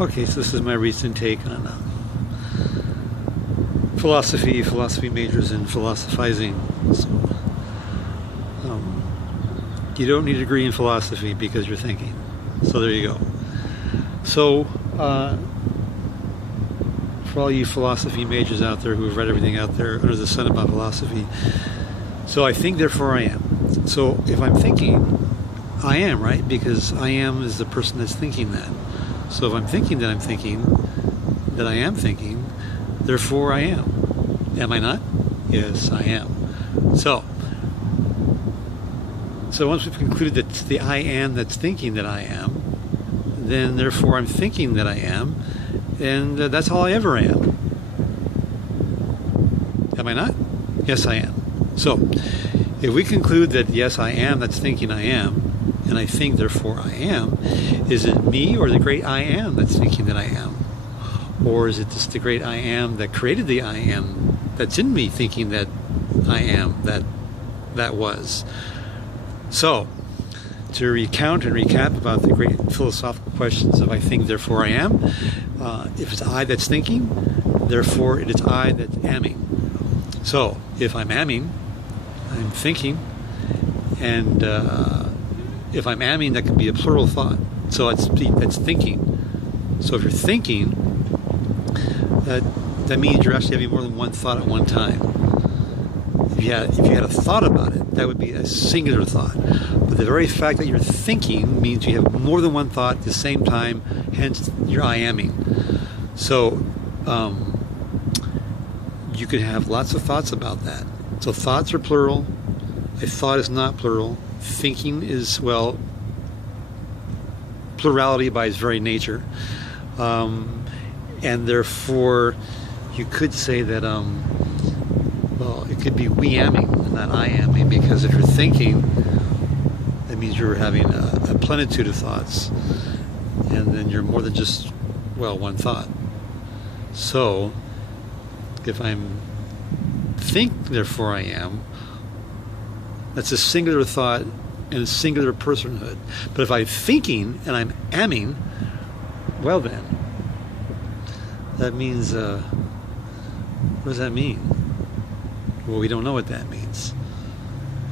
Okay, so this is my recent take on philosophy majors, and philosophizing. So, you don't need a degree in philosophy because you're thinking. So there you go. So, for all you philosophy majors out there who have read everything out there under the sun about philosophy, so I think, therefore I am. So if I'm thinking, I am, right? Because I am is the person that's thinking that. So if I'm thinking that I'm thinking, that I am thinking, therefore I am. Am I not? Yes, I am. So once we've concluded that it's the I am that's thinking that I am, then therefore I'm thinking that I am, and that's all I ever am. Am I not? Yes, I am. So if we conclude that yes, I am that's thinking I am, and I think therefore I am, is it me or the great I am that's thinking that I am? Or is it just the great I am that created the I am that's in me thinking that I am that was? So, to recount and recap about the great philosophical questions of I think, therefore I am, if it's I that's thinking, therefore it is I that's amming. So, if I'm amming, I'm thinking, and if I'm amming, that could be a plural thought. So that's thinking. So if you're thinking, that means you're actually having more than one thought at one time. If you had a thought about it, that would be a singular thought. But the very fact that you're thinking means you have more than one thought at the same time, hence you're I-amming. So you can have lots of thoughts about that. So thoughts are plural. A thought is not plural. Thinking is, well, plurality by its very nature. And therefore, you could say that, well, it could be we-amming, not I-amming, because if you're thinking, that means you're having a plenitude of thoughts, and then you're more than just, well, one thought. So, if I'm think, therefore I am, that's a singular thought and a singular personhood. But if I'm thinking and I'm amming, well then, that means, what does that mean? Well, we don't know what that means.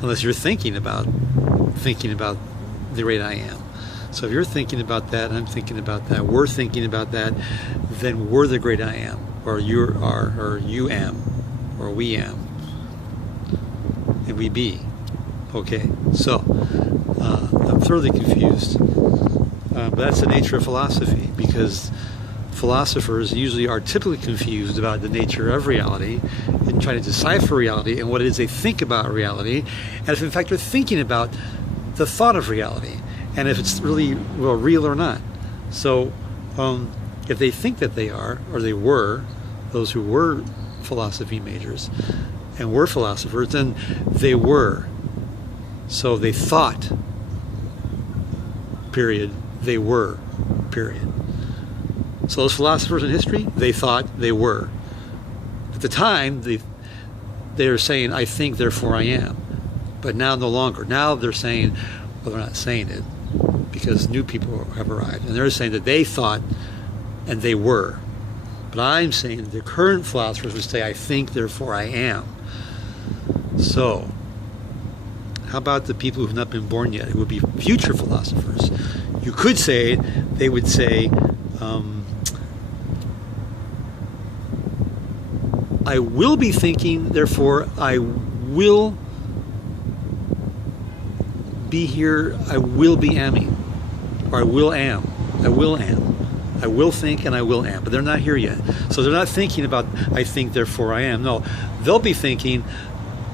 Unless you're thinking about the great I am. So if you're thinking about that, I'm thinking about that, we're thinking about that, then we're the great I am, or you are, or you am, or we am, and we be. Okay, so I'm thoroughly confused, but that's the nature of philosophy, because philosophers usually are typically confused about the nature of reality and trying to decipher reality and what it is they think about reality, and if in fact they're thinking about the thought of reality, and if it's really, well, real or not. So if they think that they are, or they were, those who were philosophy majors and were philosophers, then they were. So they thought, period, they were, period. So those philosophers in history, they thought, they were. At the time, they were saying, I think, therefore I am. But now no longer. Now they're saying, well, they're not saying it because new people have arrived. And they're saying that they thought and they were. But I'm saying that the current philosophers would say, I think, therefore I am. So, how about the people who have not been born yet, who would be future philosophers? You could say, they would say, I will be thinking, therefore I will be here, I will be amming, or I will am, I will am. I will think and I will am, but they're not here yet. So they're not thinking about, I think, therefore I am. No, they'll be thinking,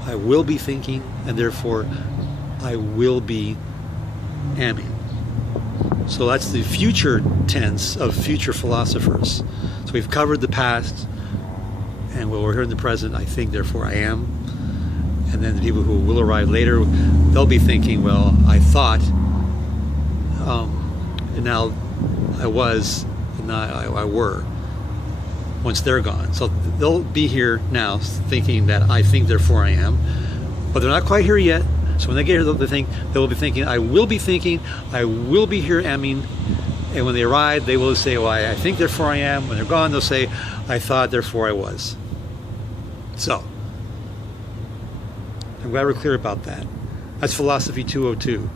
I will be thinking, and therefore I will be amming. So that's the future tense of future philosophers. So we've covered the past, and we're here in the present, I think, therefore I am. And then the people who will arrive later, they'll be thinking, well, I thought, and now I was, and now I were, once they're gone. So they'll be here now thinking that I think, therefore I am. But they're not quite here yet. So when they get here, they'll be thinking, I will be thinking, I will be here amming, And when they arrive, they will say, well, I think, therefore I am. When they're gone, they'll say, I thought, therefore I was. So, I'm glad we're clear about that. That's philosophy 202,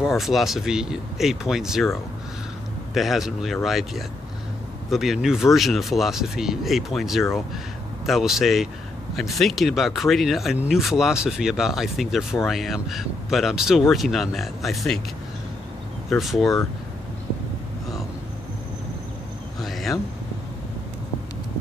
or philosophy 8.0 that hasn't really arrived yet. There'll be a new version of philosophy 8.0 that will say, I'm thinking about creating a new philosophy about I think, therefore I am, but I'm still working on that, I think. Therefore, I am.